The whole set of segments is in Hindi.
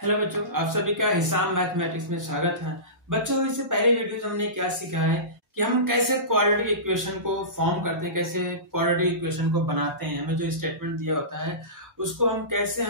हेलो बच्चों, आप सभी का हिसाब मैथमेटिक्स में स्वागत है। बच्चों, इससे पहले वीडियो में हमने क्या सीखा है कि हम कैसे क्वाड्रेटिक इक्वेशन को फॉर्म करते हैं, कैसे क्वाड्रेटिक इक्वेशन को बनाते हैं। हमें जो स्टेटमेंट दिया होता है उसको हम कैसे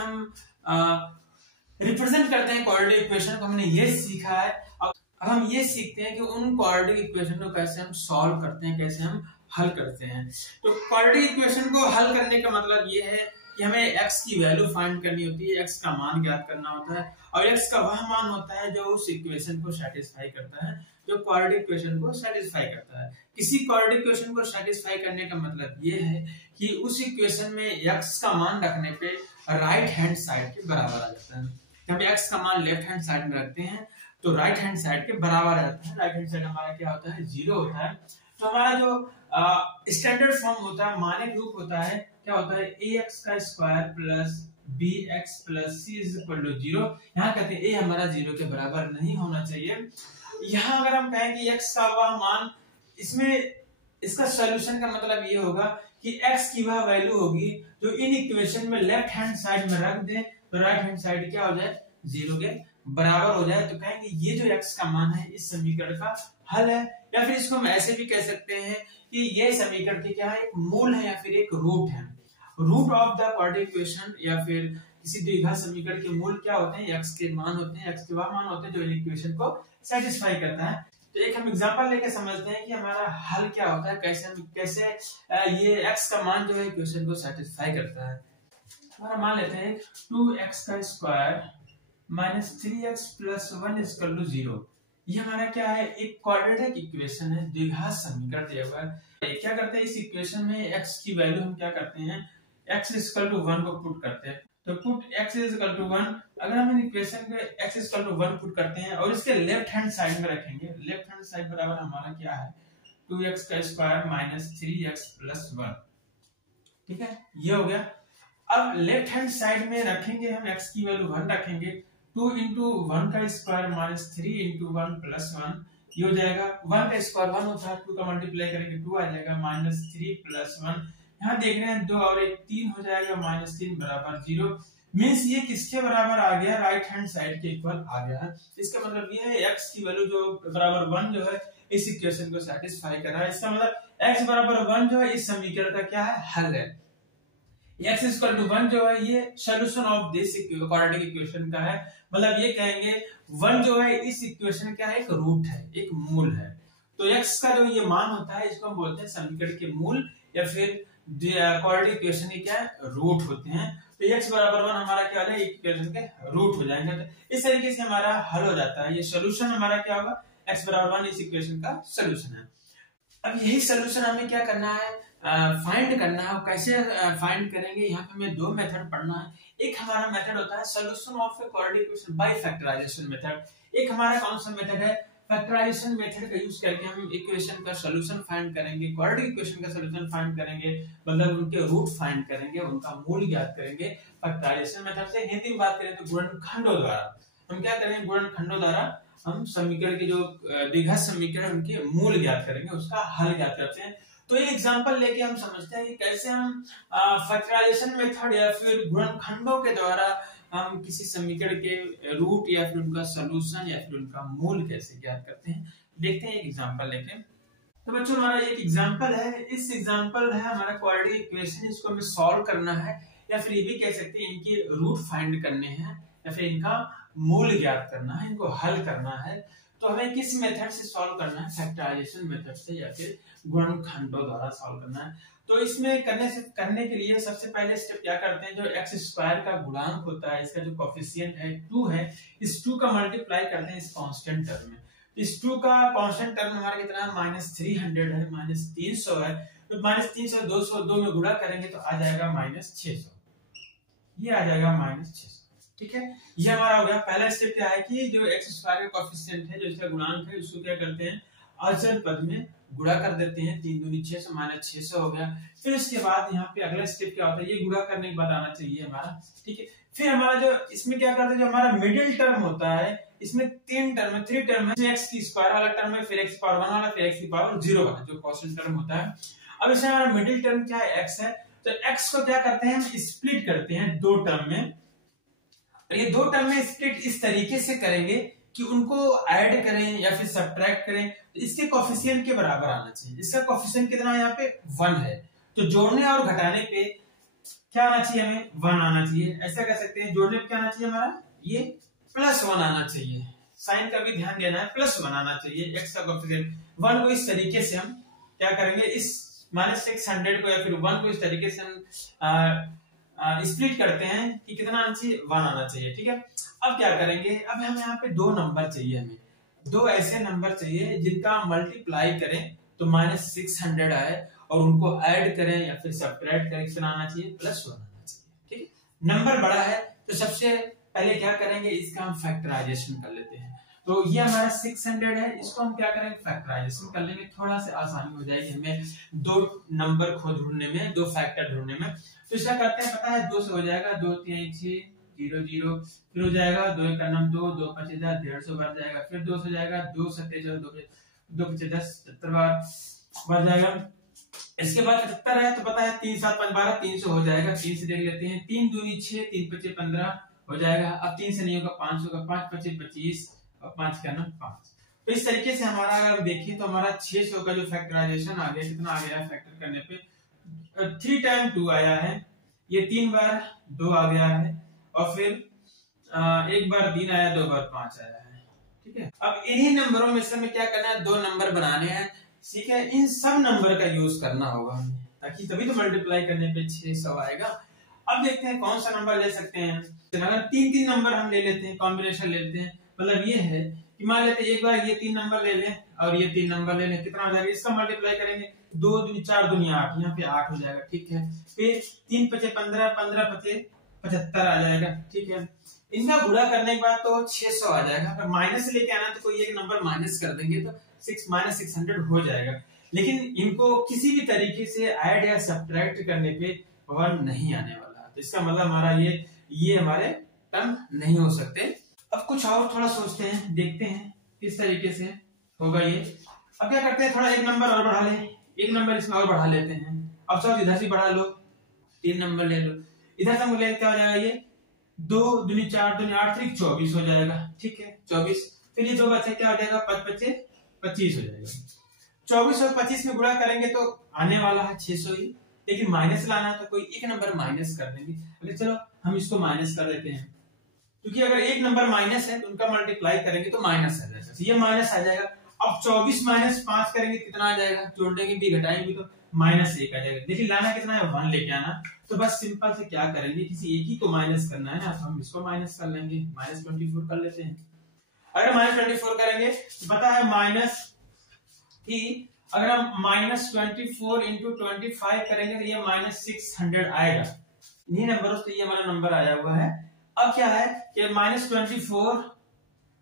रिप्रेजेंट करते हैं क्वाड्रेटिक इक्वेशन को, हमने ये सीखा है। अब हम ये सीखते हैं कि उन क्वाड्रेटिक इक्वेशन को कैसे हम सॉल्व करते हैं, कैसे हम हल करते हैं। तो क्वाड्रेटिक इक्वेशन को हल करने का मतलब ये है कि हमें x की वैल्यू फाइंड करनी होती है, x का मान ज्ञात करना होता है और x का वह मान होता है जो उस इक्वेशन को सेटिस्फाई करता है, जो क्वाड्रेटिक इक्वेशन को सेटिस्फाई करता है। किसी क्वाड्रेटिक इक्वेशन को सेटिस्फाई करने का मतलब ये है कि उस इक्वेशन में x का मान रखने पे राइट हैंड साइड के बराबर आ जाता है। जब हम x का मान लेफ्ट हैंड साइड में रखते हैं तो राइट हैंड साइड के बराबर आ जाता है। राइट हैंड साइड हमारा क्या होता है, 0 होता है। तो हमारा जो स्टैंडर्ड फॉर्म होता है, मानक रूप होता है, क्या होता है, ax का square plus bx plus c is equal to 0। यहाँ कहते हैं a हमारा 0 के बराबर नहीं होना चाहिए। यहाँ अगर हम कहें कि x का वह मान, इसमें इसका सॉल्यूशन का मतलब ये होगा कि x की वह वैल्यू होगी जो इन इक्वेशन में लेफ्ट हैंड साइड में रख दे तो राइट हैंड साइड क्या हो जाए, 0 के बराबर हो जाए। तो कहेंगे ये जो x का मान है इस समीकरण का हल है, या फिर इसको हम ऐसे भी कह सकते हैं कि ये समीकरण की क्या है, एक मूल है या फिर एक रूट है। Root of the quadratic equation या फिर किसी द्विघात समीकरण के मूल क्या होते हैं, x के मान होते हैं, x के वह मान होते हैं जो इन इक्वेशन को सेटिस्फाई करता है। तो एक हम एग्जांपल लेके समझते हैं कि हमारा हल क्या होता है, कैसे ये x का मान जो है इक्वेशन को सेटिस्फाई करता है। हमारा मान लेते हैं 2x का square minus 3x plus 1 equal to 0। ये हमारा क्या है, एक क्वाड्रेटिक इक्वेशन है, द्विघात समीकरण दिया हुआ है। क्या करते हैं, इस इक्वेशन में x की वैल्यू हम क्या करते हैं, x इक्वल टू 1 को पुट करते हैं। तो पुट x इक्वल टू 1, अगर हम इन इक्वेशन के x इक्वल टू 1 पुट करते हैं और इसके लेफ्ट हैंड साइड में रखेंगे, लेफ्ट हैंड साइड बराबर हमारा क्या है, 2x का स्क्वायर माइनस 3x प्लस 1। ठीक है, ये हो गया। अब लेफ्ट हैंड साइड में रखेंगे हम x की वैल्यू 1 रखेंगे, 2 इंटू 1 का स्क्वायर माइनस 3 इंटू 1 प्लस 1, ये हो जाएगा। 1 का स्क्वायर 1 होता है, 2 का मल्टीप्लाई करेंगे 2 आ जाएगा, माइनस 3 प्लस 1। यहाँ देख रहे हैं 2 और 1 3 हो जाएगा, माइनस 3 बराबर 0। मीन्स ये किसके बराबर आ गया, राइट हैंड साइड के इक्वल आ गया है। इसका मतलब ये है x की वैल्यू जो बराबर 1 जो है इस इक्वेशन को सेटिस्फाई कर रहा है। इसका मतलब x बराबर 1 जो है इस समीकरण का क्या है, हल है। x इक्वल टू 1 जो है ये solution of this quadratic equation का है। मतलब ये कहेंगे 1 जो है इस इक्वेशन का एक रूट है, एक मूल है। तो x का जो ये मान होता है इसको हम बोलते हैं समीकरण के मूल या फिर क्वाड्रेटिक इक्वेशन के क्या रूट होते हैं। तो x बराबर 1 हमारा क्या है, इक्वेशन के रूट हो जाएंगे। तो इस तरीके से हमारा हल हो जाता है। ये सॉल्यूशन हमारा क्या होगा, x बराबर 1 इस इक्वेशन का सॉल्यूशन है। अब यही सॉल्यूशन हमें क्या करना है, फाइंड करना है। कैसे फाइंड करेंगे, यहाँ पे हमें दो मेथड पढ़ना है। एक हमारा मेथड होता है solution of a quadratic equation by factorisation method. एक हमारा कौन सा मेथड है, फैक्टराइजेशन मेथड का यूज करके हम इक्वेशन का सॉल्यूशन फाइंड करेंगे, क्वाड्रेटिक इक्वेशन का सॉल्यूशन फाइंड करेंगे, मतलब उनके रूट फाइंड करेंगे, उनका मूल ज्ञात करेंगे फैक्टराइजेशन मेथड से। हिंदी में बात करें तो गुणनखंडों द्वारा हम क्या करेंगे, गुणनखंडों द्वारा हम समीकरण के जो द्विघात समीकरण उनके मूल ज्ञात करेंगे, उसका हल ज्ञात करते हैं। तो एक एग्जांपल लेके हम समझते हैं कि कैसे हम फैक्टराइजेशन मेथड या फिर गुणनखंडों के द्वारा हम किसी समीकरण के रूट या फिर उनका सॉल्यूशन या फिर उनका मूल कैसे ज्ञात करते हैं। देखते हैं एक एग्जांपल लेके। तो बच्चों हमारा एक एग्जांपल है, इस एग्जांपल है हमारा क्वाड्रेटिक इक्वेशन, इसको हमें सॉल्व करना है या फिर ये भी कह सकते हैं इनके रूट फाइंड करने हैं या फिर इनका मूल ज्ञात करना है, इनको हल करना है। तो हमें किस मेथड से सॉल्व करना है, फैक्टराइजेशन मेथड से या फिर गुणनखंडों द्वारा सॉल्व करना है। तो इसमें करने के लिए सबसे पहले स्टेप क्या करते हैं, जो x स्क्वायर का गुणांक होता है, इसका जो कोफिशिएंट है 2 है, इस 2 का मल्टीप्लाई करते हैं इस कांस्टेंट टर्म में। इस 2 का कांस्टेंट टर्म हमारा कितना है, माइनस 300 है, माइनस 300 है। तो माइनस 300 202 में गुणा करेंगे तो आ जाएगा माइनस 600, ये आ जाएगा माइनस 600। ठीक है, ये हमारा हो गया। पहला स्टेप क्या है कि जो x स्क्वायर का कोफिशिएंट है, जो इसका गुणांक है, उसको क्या करते हैं, अचर पद में गुणा कर देते हैं। 3 दूनी 600 माइनस 600 हो गया। फिर इसके बाद यहाँ पे अगला स्टेप क्या होता है, ये गुणा करने के बाद आना चाहिए हमारा। ठीक है, फिर हमारा जो इसमें क्या करते हैं, जो हमारा मिडिल टर्म होता है, इसमें 3 टर्म है, x की स्क्वायर वाला टर्म है, फिर x की पावर 1 वाला, फिर x की पावर 0 वाला जो कांस्टेंट टर्म होता है। अब इसमें हमारा मिडिल टर्म क्या है, x है। तो x को क्या करते हैं, हम स्प्लिट करते हैं 2 टर्म में और ये दो टर्म में स्प्लिट इस तरीके से करेंगे कि उनको ऐड करें या फिर सब्ट्रैक्ट करें तो इसके कोफिशिएंट के बराबर आना चाहिए। इसका कोफिशिएंट कितना यहाँ पे 1 है, तो जोड़ने और घटाने पे क्या आना चाहिए, हमें 1 आना चाहिए। ऐसा कह सकते हैं जोड़ने पे क्या आना चाहिए हमारा, ये +1 आना चाहिए। साइन का भी ध्यान देना है, +1 आना चाहिए। x का कोफिशिएंट 1 को इस तरीके से हम क्या करेंगे, इस -600 को या फिर 1 को इस तरीके से हम स्प्लिट करते हैं कि कितना आना चाहिए, 1 आना चाहिए। ठीक है, अब क्या करेंगे, अब हमें यहाँ पे दो नंबर चाहिए, हमें दो ऐसे नंबर चाहिए जिनका मल्टीप्लाई करें तो -600 आए और उनको ऐड करें या फिर सब्ट्रैक्ट करें, कितना आना चाहिए, +1 आना चाहिए। ठीक, नंबर बड़ा है तो सबसे पहले क्या करेंगे, इसका हम फैक्टराइजेशन कर लेते हैं। तो ये हमारा 600 है, इसको हम क्या करेंगे, फैक्टराइजेशन कर लेंगे, थोड़ा सा आसानी हो जाएगी हमें दो नंबर को ढूंढने में, दो फैक्टर ढूंढने में। तो इसका करते हैं, पता है 2 से हो जाएगा, 2 3 6 0 0, फिर हो जाएगा 2 1 9 2 2 5 150 बढ़ जाएगा, फिर 2 से जाएगा 2 7 2 2 5 10 77 बार बढ़ जाएगा। इसके बाद 75 है तो पता है 3 7 5 12 300 हो जाएगा, 3 से देख लेते हैं, 3 दूनी 6 3 5 15 हो जाएगा। अब 3 से नहीं होगा, 5 होगा, 5 5 25 और 5 का 5। तो इस तरीके से हमारा अगर देखिए तो हमारा 600 का जो फैक्टराइजेशन आ गया, कितना आ गया फैक्टर करने पे 3 टाइम 2 आया है, ये 3 बार 2 आ गया है और फिर 1 बार 3 आया, 2 बार 5 आया है। ठीक है, अब इन्हीं नंबरों में से हमें क्या करना है, दो नंबर बनाने हैं। ठीक है, इन सब नंबर का यूज करना होगा हमें, ताकि तभी तो मल्टीप्लाई करने पे 600 आएगा। अब देखते हैं कौन सा नंबर ले सकते हैं। अगर 3 नंबर हम ले लेते हैं, कॉम्बिनेशन ले लेते हैं, मतलब ये है कि मान लेते हैं एक बार ये 3 नंबर ले लें और ये 3 नंबर ले लें, कितना हो जाएगा, इसका मल्टीप्लाई करेंगे 2 दूनी 4 दूनी 8, यहाँ पे 8 हो जाएगा। ठीक है, फिर 3 5 15 15 5 75 आ जाएगा। ठीक है, इनका गुणा करने के बाद तो 600 आ जाएगा। अगर माइनस लेके आना तो कोई एक नंबर माइनस कर देंगे तो 600 हो जाएगा। लेकिन इनको किसी भी तरीके से ऐड या सब्ट्रैक्ट करने पे 1 नहीं आने वाला, तो इसका मतलब हमारा ये हमारे टर्म नहीं हो सकते। अब कुछ और थोड़ा सोचते हैं, देखते हैं किस तरीके से होगा ये। अब क्या करते हैं, थोड़ा एक नंबर और बढ़ा ले, एक नंबर इसमें और बढ़ा लेते हैं। अब सब इधर से बढ़ा लो, 3 नंबर ले लो, इधर से ले क्या हो जाएगा, ये 2 दूनी 4 दूनी 8 3 24 हो जाएगा। ठीक है, 24, फिर ये 2 बचे, क्या हो जाएगा, 5 5 25 हो जाएगा। 24 और 25 में गुणा करेंगे तो आने वाला है 600 ही, लेकिन माइनस लाना है तो कोई एक नंबर माइनस कर देंगे। अगर चलो हम इसको माइनस कर देते हैं, क्योंकि अगर एक नंबर माइनस है तो उनका मल्टीप्लाई करेंगे तो माइनस आ जाएगा, ये माइनस आ जाएगा। अब 24 - 5 करेंगे कितना आ जाएगा, जोड़ेंगे भी घटाएंगे तो -1 आ जाएगा। लेकिन लाना कितना है, 1 लेके आना। तो बस सिंपल से क्या करेंगे, किसी एक ही को माइनस करना है ना, तो हम इसको माइनस कर लेंगे, -24 कर लेते हैं। अगर -24 करेंगे तो पता है माइनस की, अगर हम -24 इंटू 25 करेंगे तो ये -600 आएगा। इन्हीं नंबरों से ये हमारा नंबर आया हुआ है। अब क्या है कि -24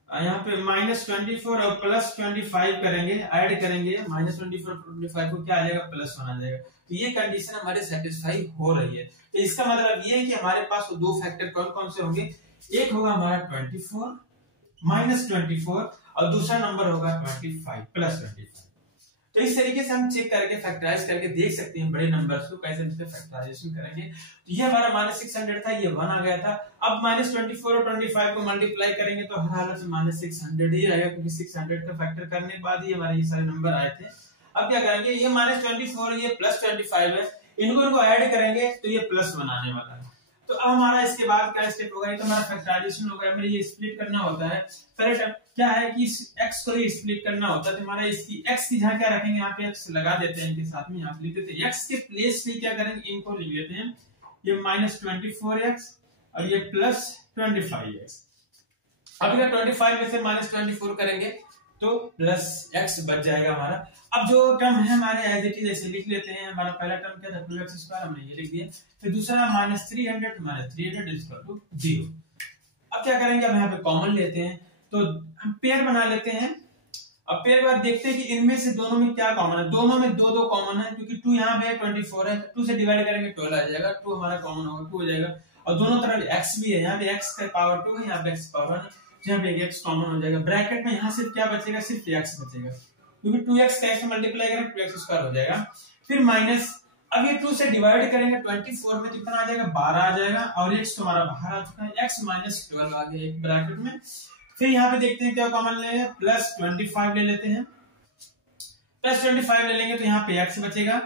यहाँ पे -24 और +25 करेंगे, ऐड करेंगे, -24 25 को क्या आ जाएगा, +1 आ जाएगा। तो ये कंडीशन हमारे सेटिस्फाई हो रही है। तो इसका मतलब ये है कि हमारे पास दो फैक्टर कौन कौन से होंगे, एक होगा हमारा 24 -24 और दूसरा नंबर होगा 25 +25। तो इस तरीके से हम चेक करके फैक्टराइज करके देख सकते हैं बड़े नंबर्स को कैसे फैक्टराइजेशन करेंगे। तो ये हमारा -600 था, ये 1 आ गया था। अब -24 और 25 को मल्टीप्लाई करेंगे तो हर हालत में -600 ही आएगा, क्योंकि 600 का फैक्टर करने के बाद ही हमारे ये सारे नंबर आए थे। अब क्या करेंगे, ये -24 ये +25 है, इनको ऐड करेंगे तो ये +1 आने वाला है। तो अब हमारा इसके बाद क्या स्टेप होगा, तो हमारा फैक्टराइजेशन होगा, हमें ये स्प्लिट करना होता है। पहले क्या है कि इस x को ही स्प्लिट करना होता है, तो हमारा इसकी x की जगह क्या रखेंगे, यहाँ पे x लगा देते हैं, इनके साथ में यहाँ पे लिख देते हैं। x के प्लेस पे क्या करेंगे, इनको लिख लेते हैं, ये -24x और ये +25x। अब अगर 25 में से -24 करेंगे तो +x बच जाएगा हमारा। अब जो टर्म है हमारे एज इट इज ऐसे लिख लेते हैं। हमारा पहला टर्म क्या था, 2x², हमने ये लिख दिया। फिर दूसरा -300 -300 0। अब क्या करेंगे, अब यहाँ पे कॉमन लेते हैं, तो हम पेयर बना लेते हैं। अब पेयर बाद देखते हैं कि इनमें से दोनों में क्या कॉमन है। दोनों में 2 कॉमन है, क्योंकि 2 यहाँ पे 24 है, 2 से डिवाइड करेंगे 12 आ जाएगा, 2 हमारा कॉमन होगा, 2 हो जाएगा। और दोनों तरफ x भी है, यहाँ पे x का पावर 2 है, यहाँ पे x पावर 1, यहाँ पे x कॉमन हो जाएगा। ब्रैकेट में यहाँ सिर्फ क्या बचेगा, सिर्फ x बचेगा, क्योंकि 2x का x मल्टीप्लाई करें 2x² हो जाएगा। फिर अब ये 2 से डिवाइड करेंगे 24 में, तो कितना आ जाएगा 12 आ जाएगा, और x तो हमारा बाहर आ चुका है, x माइनस 12 आ गया एक ब्रैकेट में। फिर यहाँ पे देखते हैं क्या कॉमन ले, प्लस 25 ले लेते हैं, प्लस 25 ले लेंगे तो यहाँ पे x बचेगा।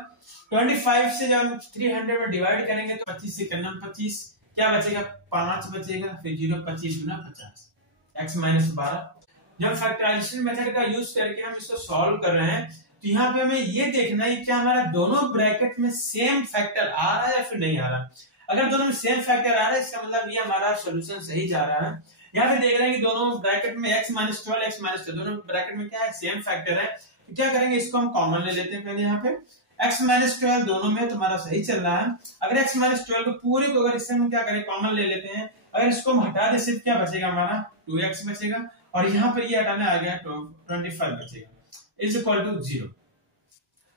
25 से जब हम 300 में डिवाइड करेंगे तो 25 से करना 25, क्या बचेगा 5 बचेगा, फिर 0 25 गुना 50, x माइनस 12। जब फैक्टराइजेशन मेथड का यूज करके हम इसको सॉल्व कर रहे हैं, तो यहाँ पे हमें ये देखना है क्या हमारा दोनों ब्रैकेट में सेम फैक्टर आ रहा है या फिर नहीं आ रहा। अगर दोनों में सेम फैक्टर आ रहा है, इसका मतलब ये हमारा सोल्यूशन सही जा रहा है। यहाँ पे देख रहे हैं कि दोनों ब्रैकेट में x माइनस 12 x माइनस 12 दोनों ब्रैकेट में क्या है, सेम फैक्टर है। तो क्या करेंगे, इसको हम कॉमन ले लेते हैं पहले। यहाँ पे x माइनस 12 दोनों में तुम्हारा सही चल रहा है। अगर x माइनस 12 को पूरे को अगर इससे हम क्या करें, कॉमन ले लेते हैं। अगर इसको हम हटा दे, सिर्फ क्या बचेगा हमारा 2x बचेगा, और यहाँ पर ये हटाने आ गया 25 बचेगा, इज इक्वल टू 0।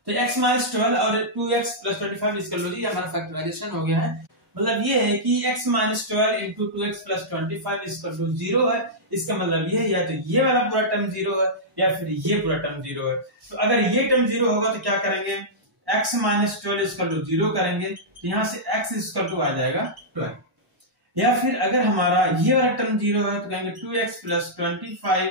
तो x माइनस 12 और 2x प्लस 25 इसका लो जी, हमारा फैक्टराइजेशन हो गया है। मतलब ये है कि x minus 12 into 2x plus 25 इसका टू 0 है। इसका मतलब ये है या तो ये वाला पूरा टर्म 0 है या फिर ये पूरा टर्म 0 है। तो अगर ये टर्म 0 होगा तो क्या करेंगे, x माइनस 12 इसका टू 0 करेंगे, तो यहाँ से x इसका टू आ जाएगा 12। या फिर अगर हमारा ये वाला टर्म 0 है तो कहेंगे 2x प्लस 25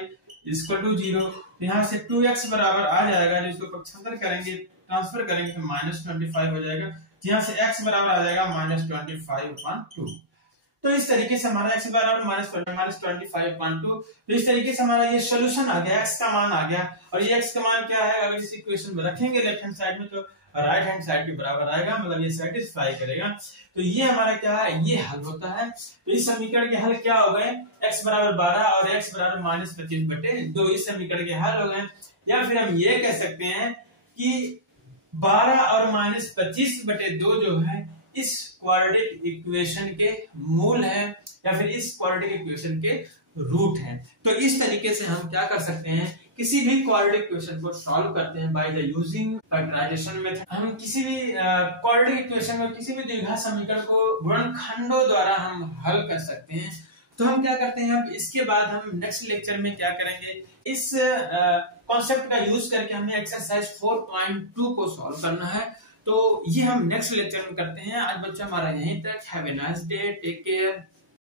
इसको टू 0, तो यहाँ से 2x बराबर आ जाएगा, जिसको पक्षांतर करेंगे ट्रांसफर करेंगे तो माइनस 25 हो जाएगा, यहाँ से x बराबर आ जाएगा माइनस 25/2। तो इस तरीके से हमारा x बराबर माइनस 25/2। तो इस तरीके से हमारा ये सोल्यूशन आ गया, x का मान आ गया। और ये x का मान क्या है, अगर इस इक्वेशन में रखेंगे लेफ्ट हैंड साइड में तो राइट हैंड साइड के बराबर आएगा, मतलब ये सेटिस्फाई करेगा। तो ये हमारा क्या है, ये हल होता है। तो इस समीकरण के हल क्या हो गए, x बराबर 12 और x बराबर माइनस 25/2 इस समीकरण के हल हो गए। या फिर हम ये कह सकते हैं कि 12 और माइनस 25/2 जो है इस क्वाड्रेटिक इक्वेशन के मूल है, या फिर इस क्वाड्रेटिक इक्वेशन के रूट है। तो इस तरीके से हम क्या कर सकते हैं, किसी भी क्वाड्रेटिक इक्वेशन को सॉल्व करते हैं by the using factorisation method. हम किसी भी क्वाड्रेटिक इक्वेशन में किसी भी द्विघात समीकरण को गुणनखंडों द्वारा हम हल कर सकते हैं। तो हम क्या करते हैं, अब इसके बाद हम नेक्स्ट लेक्चर में क्या करेंगे, इस कॉन्सेप्ट का यूज करके हमें एक्सरसाइज 4.2 को सॉल्व करना है। तो ये हम नेक्स्ट लेक्चर में करते हैं। आज बच्चा हमारा यहीं तक। Have a nice day, take care.